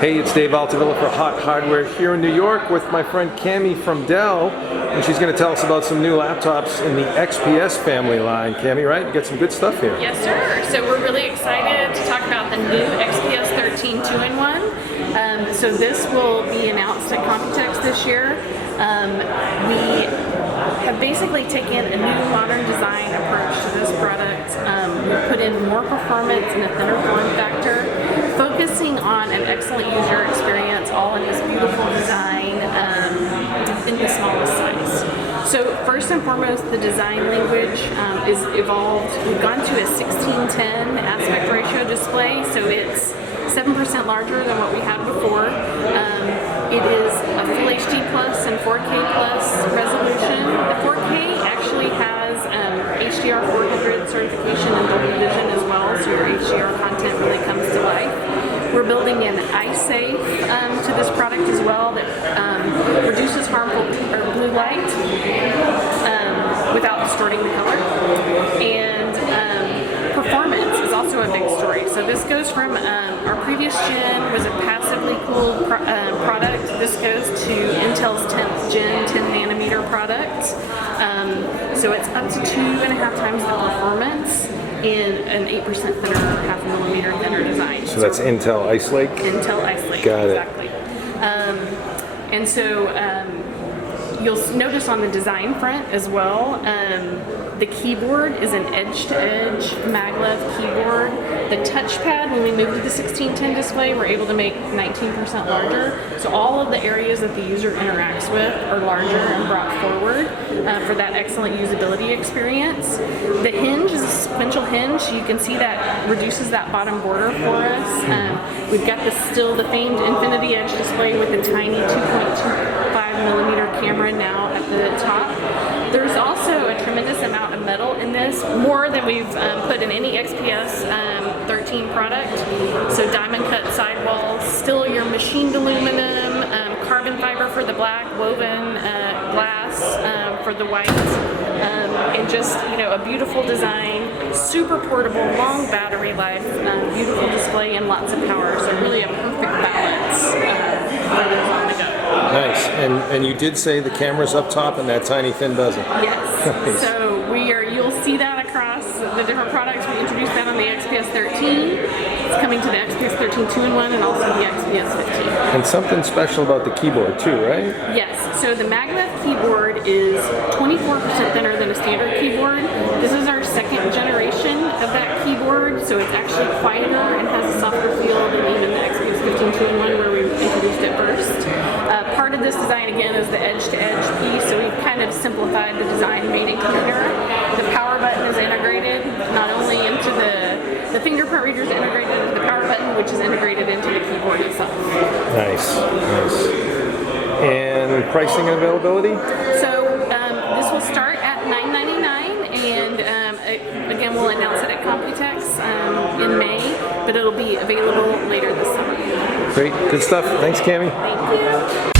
Hey, it's Dave Altavilla for Hot Hardware here in New York with my friend Cami from Dell, and she's going to tell us about some new laptops in the XPS family line. Cami, right? You got some good stuff here. Yes, sir. So we're really excited to talk about the new XPS 13 2-in-1. So this will be announced at Computex this year. We have basically taken a new modern design approach to this product. We put in more performance and a thinner form factor, focusing on an excellent user experience, all in this beautiful design in the smallest size. So first and foremost, the design language is evolved. We've gone to a 16:10 aspect ratio display, so it's 7% larger than what we had before. It is a Full HD Plus and 4K Plus resolution. The 4K actually has HDR 400 certification and Dolby Vision as well, so your HDR content really comes to life. We're building in iSafe to this product as well that reduces harmful blue light without distorting the color. And performance is also a big story. So this goes from our previous gen was a passively cooled product. This goes to Intel's 10th gen 10 nanometer product. So it's up to 2.5 times the performance in an 8% thinner, half a millimeter thinner design. So that's Intel Ice Lake? Intel Ice Lake, got exactly. It. And so you'll notice on the design front as well, the keyboard is an edge-to-edge maglev keyboard. The touchpad, when we moved to the 16:10 display, we're able to make 19% larger. So all of the areas that the user interacts with are larger and brought forward for that excellent usability experience. The hinge is a sequential hinge. You can see that reduces that bottom border for us. We've got still the famed Infinity Edge display with a tiny 2.25 millimeter camera now at the top. There's also a tremendous amount of metal in this, more than we've put in any XPS 13 product. So diamond cut sidewalls, still your machined aluminum, carbon fiber for the black, woven glass for the white, and just a beautiful design, super portable, long battery life, beautiful display, and lots of power. So really a perfect balance for those on the go. Nice. And you did say the camera's up top and that tiny thin bezel. Yes. Nice. So you'll see that across the different products. We introduced that on the XPS 13. It's coming to the XPS 13 2-in-1 and also the XPS 15. And something special about the keyboard too, right? Yes. So the maglev keyboard is 24% thinner than a standard keyboard. This is our second generation of that keyboard, so it's actually quieter and has a softer feel than even the XPS 15 2-in-1 where we introduced it first. Part of this design again is the edge-to-edge piece, so we've kind of simplified the design, made it cleaner. The power button is integrated not only into the fingerprint reader is integrated into the power button, which is integrated into the keyboard itself. Nice, nice. And pricing and availability? So this will start at $999, and again we'll announce it at Computex in May, but it'll be available later this summer. Great, good stuff. Thanks, Cami. Thank you.